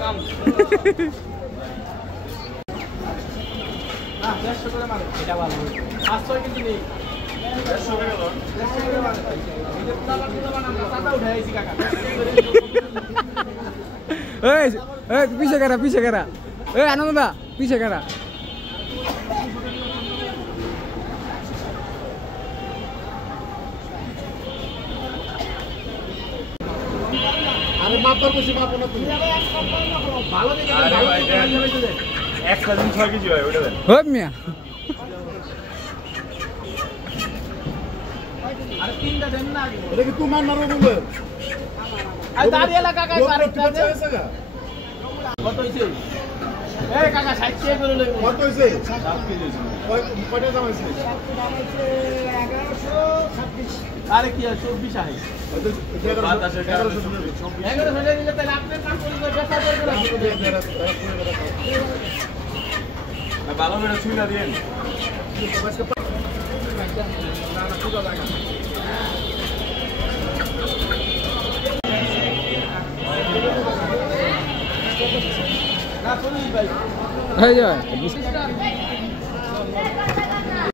কাম না 150 করে মারে এটা ভালো 500 কিন্তু নেই 150 করে গেল 150 করে মারে এটা পুরো বানানো সাদা উঠে আইছি কাকা ए पीछे करा ए आनंदा पीछे करा अरे माप पर कुछ माप ना तुम ভালো দেখে ভালো দেখে 1.6 কেজি হয় ওটা দেন হপ মিয়া আরে তিনটা দেন না এটা কি তোমার মারো বলে আই দাঁড়িয়ে লাগা কাকা আরেকটা দে কত হইছে এই কাকা 60 টাকা করে লইব কত হইছে 7 কেজি হইছে কয়টা দাম হইছে 7 দাম হইছে 1126 আরে কি 24 আহে ভালো করে ছুঁলা দিয়েন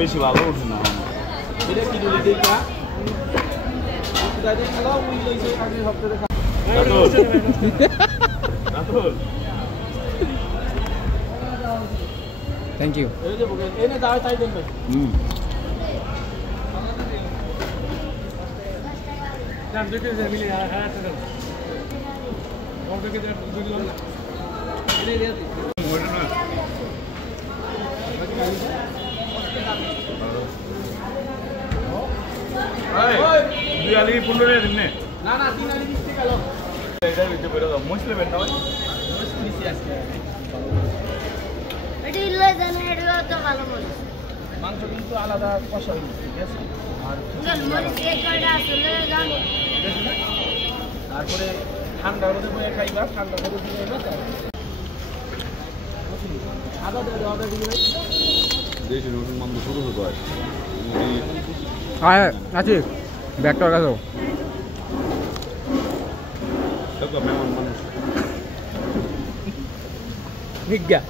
বেশি ভালো উঠে না এটা কি দিলে দেখা দাদি খাও উই লইছে আগে সপ্তাহে খা রাতুল थैंक यू এই যে বলেন এনে দাও তাই দেন ভাই দাম দেখে যে মিলে হারাতে দাও কত থেকে দুই লোক এনে দিয়ে দিই মোড়ে না ওই দুই আলি 15 টাকা দিন না না তিন আলি 20 টাকা লো এটা ভিতরে বেরো দাও মুছলে বেরো ভাই মুছলে নিছি আজকে এটি লয়ে জানা এটা তো ভালো মনে মাংস কিন্তু আলাদা কষা হইছে ঠিক আছে আর মনে এক কয়টা আসলে জানো তারপরে ঠান্ডা রোদে বয়ে খাইবা ঠান্ডা রোদে দিয়ে না আদা দে দাও আদা দিই ভাই দেশি রসুন মাংস শুরু হতো আর আয় আছে ব্যাগটার কাছে দেখো মেহমান মানুষ বিজ্ঞা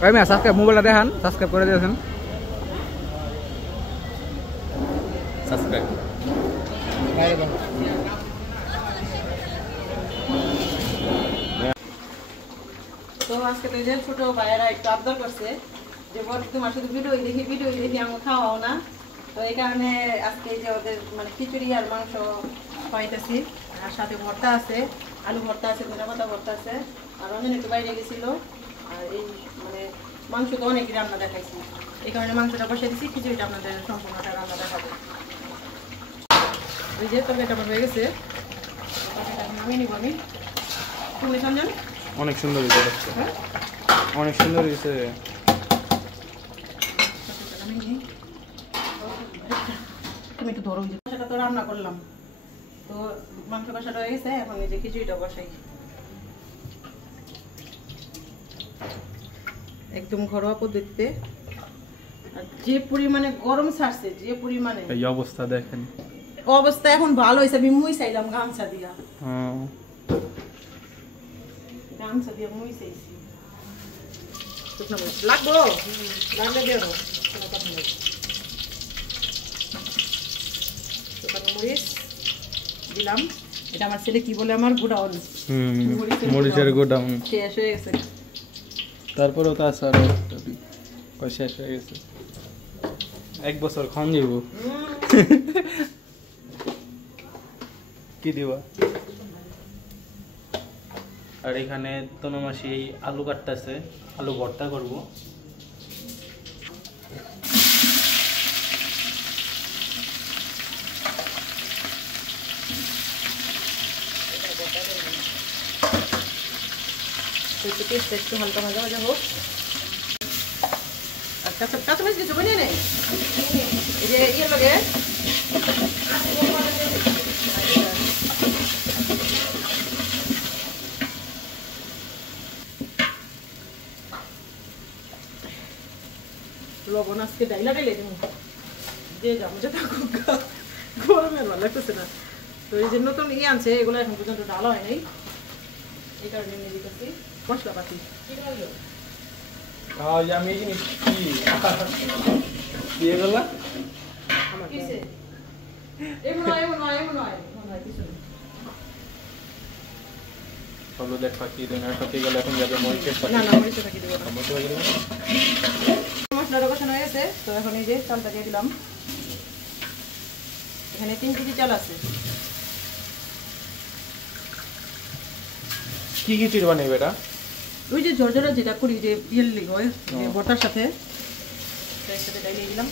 ভাই মিয়া সাবস্ক্রাইব মোবাইলটা দেখান সাবস্ক্রাইব করে দিয়েছেন সাবস্ক্রাইব তো আজকে তো যে ছোট ভাইয়েরা একটু আবদার করছে যে বড় তোমার শুধু ভিডিও দেখি আমরা খাওয়াও না তো এই কারণে আজকে যে ওদের মানে খিচুড়ি আর মাংস খাওয়াইতেছি আর সাথে ভর্তা আছে আলু ভর্তা আছে ধনে পাতা ভর্তা আছে আর রঞ্জন একটু বাইরে গেছিল আর এই মানে মাংস তো অনেকই রান্না দেখাইছি এই কারণে মাংসটা বসে দিচ্ছি খিচুড়িটা আপনাদের সম্পূর্ণটা রান্না দেখাবো ওই যে তরকারিটা আমার হয়ে গেছে তরকারিটা নামিয়ে নিব আমি তুমি সঞ্জন অনেক সুন্দর হয়েছে অনেক সুন্দর হয়েছে তুমি একটু ধরো সেটা তো রান্না করলাম তো মাংস কষাটা হয়ে গেছে এখন এই যে খিচুড়িটা বসাই একদম ঘরোয়া পদ্ধতিতে আর যে পরিমাণে গরম ছাড়ছে যে পরিমাণে এই অবস্থা দেখেন অবস্থা এখন ভালো হয়েছে আমি মুই চাইলাম গামছা দিয়া গামছা দিয়া মুই চাইছি লাগবো লাগলে দিয়ে দাও মরিচ দিলাম এটা আমার ছেলে কি বলে আমার গোডাউন মরিচের গোডাউন শেষ হয়ে গেছে তারপরেও তো আছে আরো শেষ হয়ে গেছে 1 বছর খান যাব কি দিবা আর এখানে তনমাসি আলু কাটতেছে আলু ভর্তা করব একটু হালকা ভাজা ভাজা হোক আর কাঁচা মাছ কিছু বানিয়ে নেই এই যে ইয়ে লাগে লবণ আজকে ডাইলা ডাইলে দেবো যে গামছা থাকুক গরমে ভালো লাগতেছে না তো এই যে নতুন ইয়ে আনছে এগুলো এখন পর্যন্ত ডালা হয় নাই এটার জন্য দিতেছি মশলাপাতি। আমি এই জিনিস কি দিয়ে গেলা কিসে এমন হয় কিছু না। হলুদ এক পাখি ধনিয়ার পাখি গেলে এখন যাবে মরিচের পাখি। না মরিচের পাখি দিব না। মশলাটা কষানো হয়ে গেছে, তো এখন এই যে চালটা দিয়ে দিলাম। এখানে 3 কেজি চাল আছে। কি খিচুড়ি বানাইবে এটা? ওই যে ঝরঝরা যেটা করি যে ইয়েলি হয় ভর্তার সাথে, একসাথে ডাইলে দিলাম।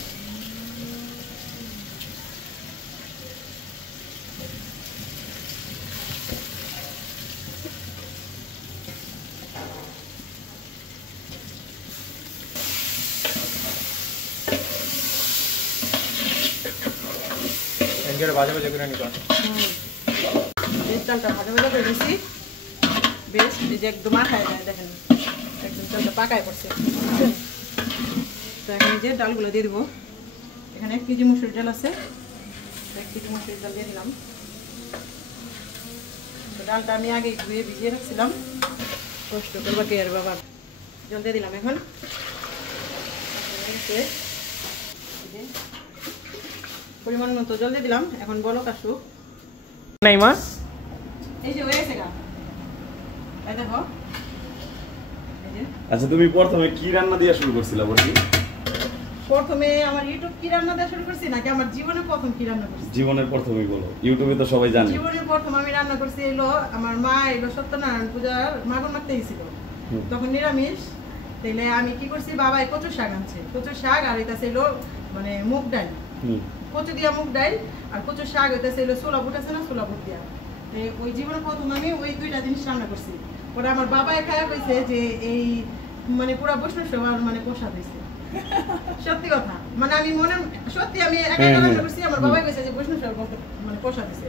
ভাজা ভাজা করে নিবা। এই চালটা ভাজা করে দিয়েছি বেশ, এই যে একদম মাখায় যায় দেখেন, একদম চালটা পাকায় পড়ছে। তো এখন এই যে ডালগুলো দিয়ে দিব। এখানে 1 কেজি মসুর ডাল আছে, 1 কেজি মসুর ডাল দিয়ে দিলাম। তো ডালটা আমি আগে ধুয়ে ভিজিয়ে রাখছিলাম, কষ্ট করবো কে আর বাবা। জল দিয়ে দিলাম এখন। পরিমাণ মতো জল দিয়ে দিলাম, এখন বলক আসুক। নাই মা এই যে হয়ে গেছে গা, এই দেখো। আচ্ছা তুমি প্রথমে কি রান্না দিয়ে শুরু করছিলা বলছি? প্রথমে আমার ইউটিউব কি রান্না দিয়ে শুরু করছি নাকি আমার জীবনে প্রথম কি রান্না করছি? জীবনের প্রথমেই বলো, ইউটিউবে তো সবাই জানে। জীবনে প্রথম আমি রান্না করছি এলো আমার মা এলো সত্যনারায়ণ পূজার মাগন মারতে গেছিল, তখন নিরামিষ। তাইলে আমি কি করছি, বাবাই কচুর শাক আনছে, কচুর শাক আর এটা ছিল মানে মুগ ডাল, কচু দিয়া মুগ ডাল আর কচুর শাক হইতেছে এলো ছোলা বুট আছে না, ছোলা বুট দিয়া। ওই জীবনে প্রথম আমি ওই 2টা জিনিস রান্না করছি। পরে আমার বাবাই খায়া কইছে যে এই মানে পুরা বৈষ্ণব সবার মানে প্রসাদ হয়েছে। সত্যি কথা, মানে আমি মনে সত্যি আমি একা রান্না করছি, আমার বাবাই কইছে যে বৈষ্ণব সবার মানে প্রসাদ হয়েছে।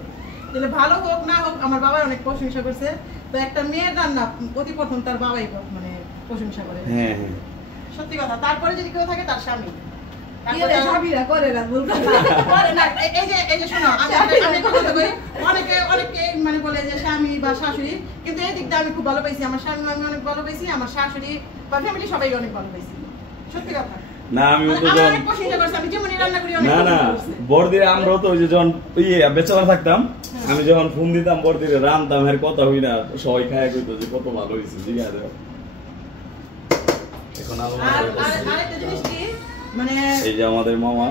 তাহলে ভালো হোক না হোক আমার বাবাই অনেক প্রশংসা করছে। তো একটা মেয়ের রান্না অতি প্রথম তার বাবাই মানে প্রশংসা করে। সত্যি কথা। তারপরে যদি কেউ থাকে তার স্বামী। মানে বলে যে স্বামী বা শাশুড়ি, কিন্তু এই দিকটা আমি খুব ভালো পাইছি। আমার স্বামী আমি অনেক ভালো পাইছি, আমার শাশুড়ি বা ফ্যামিলি সবাই অনেক ভালো পাইছি। সত্যি কথা। না আমি তো বড়দির আমরাও তো ওই যে যখন বেচারা থাকতাম, আমি যখন ফোন দিতাম বড়দিরে রান্তাম, এর কথা হই না, সবাই খায় কইতো যে কত ভালো হয়েছে। জিজ্ঞাসা দেব এখন আরেকটা জিনিস কি, মানে এই যে আমাদের মামা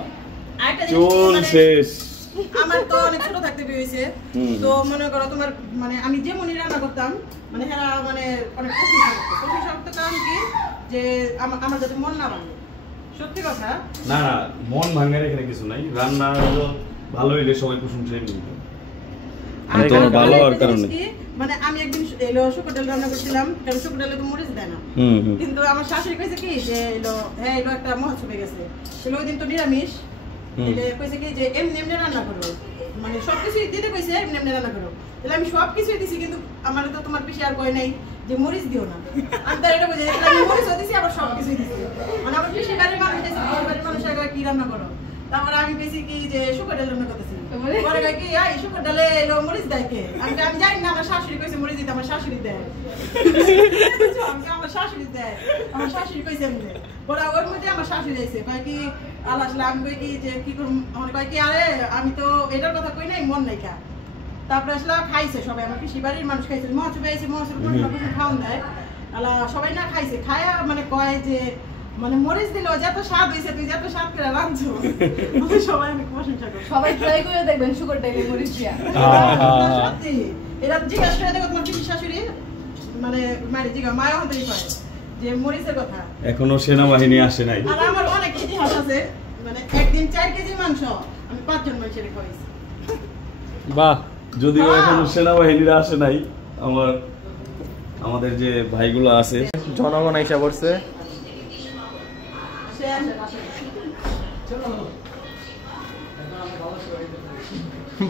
চুল শেষ। আমার তো অনেক ছোট থাকতে বিয়ে হয়েছে, তো মনে করো তোমার মানে আমি যে মনি রান্না করতাম মানে এরা মানে অনেক প্রশংসা করতো। কারণ কি যে আমার যাতে মন না ভাঙে। সত্যি কথা। না না মন ভাঙার এখানে কিছু নাই, রান্না ভালো হইলে সবাই প্রশংসা নিত। তোমার ভালো হওয়ার কারণে মানে আমি একদিন এলো শুকর ডাল রান্না করছিলাম, কারণ শুকর ডালে তো মরিচ দেয় না। কিন্তু আমার শাশুড়ি কইছে কি যে এলো হ্যাঁ এলো একটা মহোৎসব হয়ে গেছে, তাহলে ওই দিন তো নিরামিষ। কইছে কি যে এমনি এমনি রান্না করো, মানে সবকিছুই দিতে কইছে এমনি এমনি রান্না করো। তাহলে আমি সবকিছুই দিছি, কিন্তু আমার তো তোমার পিসি আর কয় নাই যে মরিচ দিও না। আমি তার এটা বুঝে আমি মরিচও দিছি আবার সবকিছুই দিছি। মানে আমার পিসি বাড়ির মানুষ এসে বাড়ির মানুষ আগে কি রান্না করো, তারপরে আমি পেয়েছি কি যে শুকর ডাল রান্না করতেছি। পরে কয় কি এই শুকর ডালে এলো মরিচ দেয় কে? আমি জানি না, আমার শাশুড়ি কইছে মরিচ দিতে, আমার শাশুড়ি দেয়। আমার শাশুড়ি দেয়, আমার শাশুড়ি কইছে এমনি। পরে ওর মধ্যে আমার শাশুড়ি আইছে, কয় কি আল্লাহ আসলে আমি কই কি যে কি করব, আমার কয় কি আরে আমি তো এটার কথা কই নাই, মন নাই কা। তারপরে আসলে খাইছে সবাই, আমার পিসি বাড়ির মানুষ খাইছে, মহোৎসব হয়েছে, মহোৎসব খাওয়ান দেয় আল্লাহ সবাই না খাইছে। খায়া মানে কয় যে মানে মরিচ দিল যত স্বাদ হয়েছে, তুই যত স্বাদ করে রাঁধছো। সবাই অনেক প্রশংসা করে, সবাই ট্রাই করে দেখবেন শুকর ডালে মরিচ দিয়া। সত্যি এটা জিজ্ঞাসা করে দেখো তোমার পিসি শাশুড়ি মানে মানে জিজ্ঞাসা মায়া হতেই পারে যে মরিচের কথা। এখনো সেনাবাহিনী আসে নাই। আর আমার অনেক ইতিহাস আছে, মানে একদিন 4 কেজি মাংস আমি 5 জন মানুষের খাওয়াইছি। বাহ। যদিও এখনো সেনাবাহিনীরা আসে নাই, আমাদের যে ভাইগুলো আছে জনগণ আইসা পড়ছে।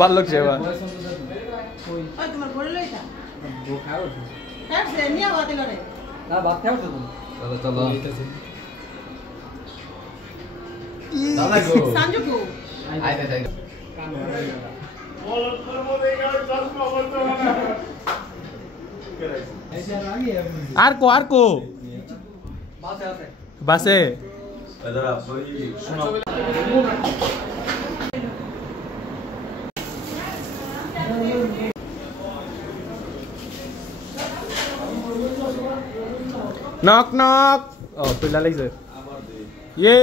ভালো লাগছে এবার। তোমার বলে লইটা হ্যাঁ নিয়ে আওয়া দিল রে না ভাত খাও তো তুমি। চলো চলো দাদা গো সঞ্জু গো আইতে যাই বল করব দেখার চশমা বলতো না। আর কো বাসে দাদা ওই শোনা নক নক ও তুইলা লাগছে ইয়ে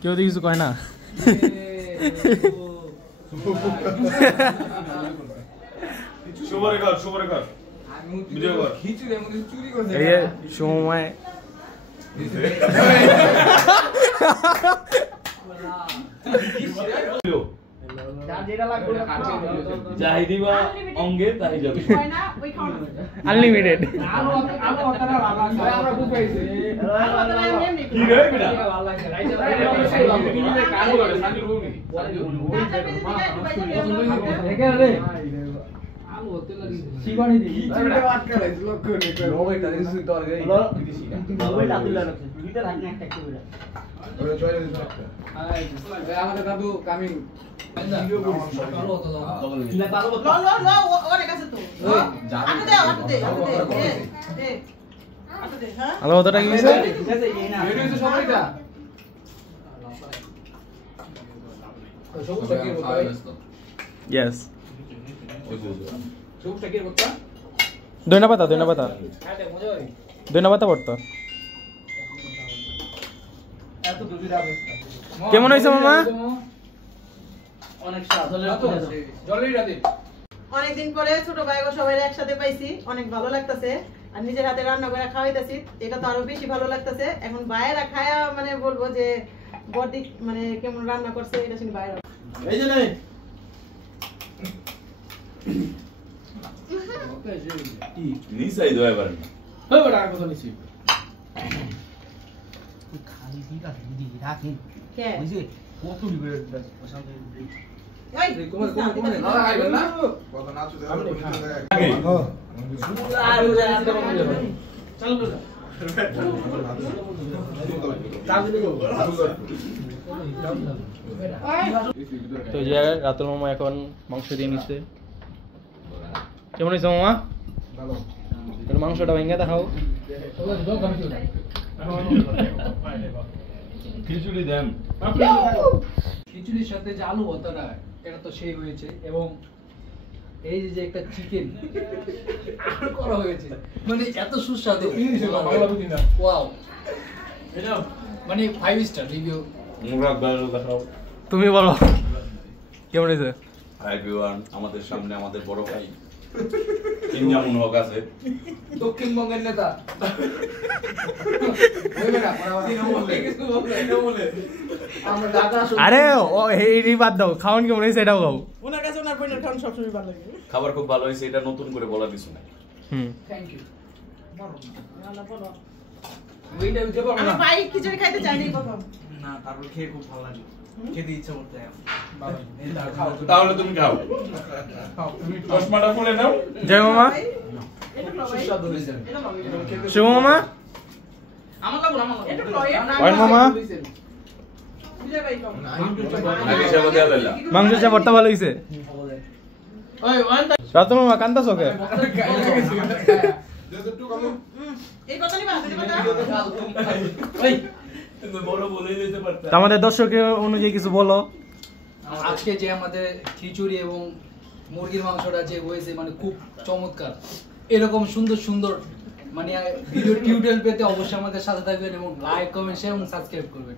কেউ তো কিছু কয় না শুভরে কর ভিডিও কর এই সময় যাই দিবা অঙ্গে তাই যাবে আনলিমিটেড কি রে বেটা আমাদের দাদু কামিং হ্যালো ওটা কি হইছে ইয়েস দইনা পাতা পড়তো কেমন হয়েছে মামা অনেকদিন পরে ছোট ভাই সবাই একসাথে পাইছি, অনেক ভালো লাগতেছে। আর নিজের হাতে রান্না করে খাওয়াইতেছি, এটা তো আরো বেশি ভালো লাগতেছে। এখন বাইরে খায়া মানে বলবো যে বড়দি মানে কেমন রান্না করছে এটা শুনে বাইরে এই যে নাই নিসাই দোয়া পারেন ওই বড় আর কথা নিছি খালি দিকা দিদি রাখেন কে ওই যে কত লিবে শান্তি ওই কমে না আইবেন না কত নাচু তো যে রাতুল মামা এখন মাংস দিয়ে নিচ্ছে। কেমন হয়েছে মামা? ভালো। মাংসটা ভেঙে দেখাও। খিচুড়ি দেন। খিচুড়ির সাথে যে আলু ভর্তাটা এটা তো সেই হয়েছে, এবং এই যে একটা চিকেন করা হয়েছে মানে এত সুস্বাদু, ওয়াও, মানে 5 স্টার রিভিউ। মুরাদ ভালো দেখাও। তুমি বলো কেমন হয়েছে? হাই এভরিওয়ান, আমাদের সামনে আমাদের বড় ভাই ইনজামুন হক আছে, দক্ষিণবঙ্গের নেতা। আমরা দাদা আরে ও এই বাদ দাও, খাওয়ান কেমন হয়েছে এটাও খাও। ওনার কাছে ওনার বোনের খাওয়ান সবসময় ভালো লাগে। খাবার খুব ভালো হয়েছে, এটা নতুন করে বলার কিছু নাই। Thank you. আমি ভাই খিচুড়ি খাইতে চাইনি প্রথম। না তারপর খেয়ে খুব ভালো লাগে, খেতে ইচ্ছা করতে তাহলে তুমি খাও, চশমাটা খুলে নাও। জয় মামা, এটা খাও ভাই। সুস্বাদু হয়েছে। এটা খাও। শুভ মামা, আমার লাগলো আমার এটা খাও। ওয়ান মামা, বুঝে ভাই খাও। আগে সেবা দেয়া লাইলা। মাংস চা ভর্তা ভালো হয়েছে। ওই ওয়ান রাতুল মামা কান্তা চোখে। এই কথা নিবা, এই কথা। ওই বড় বলেই দিতে পারতা। আমাদের দর্শকের অনুযায়ী কিছু বলো। আজকে যে আমাদের খিচুড়ি এবং মুরগির মাংসটা যে হয়েছে মানে খুব চমৎকার। এরকম সুন্দর সুন্দর মানে ভিডিও টিউটোরিয়াল পেতে অবশ্যই আমাদের সাথে থাকবেন এবং লাইক কমেন্ট শেয়ার এবং সাবস্ক্রাইব করবেন।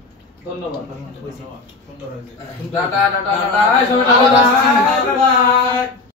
ধন্যবাদ। সুন্দর হয়েছে। টাটা টাটা টাটা সবাই টাটা।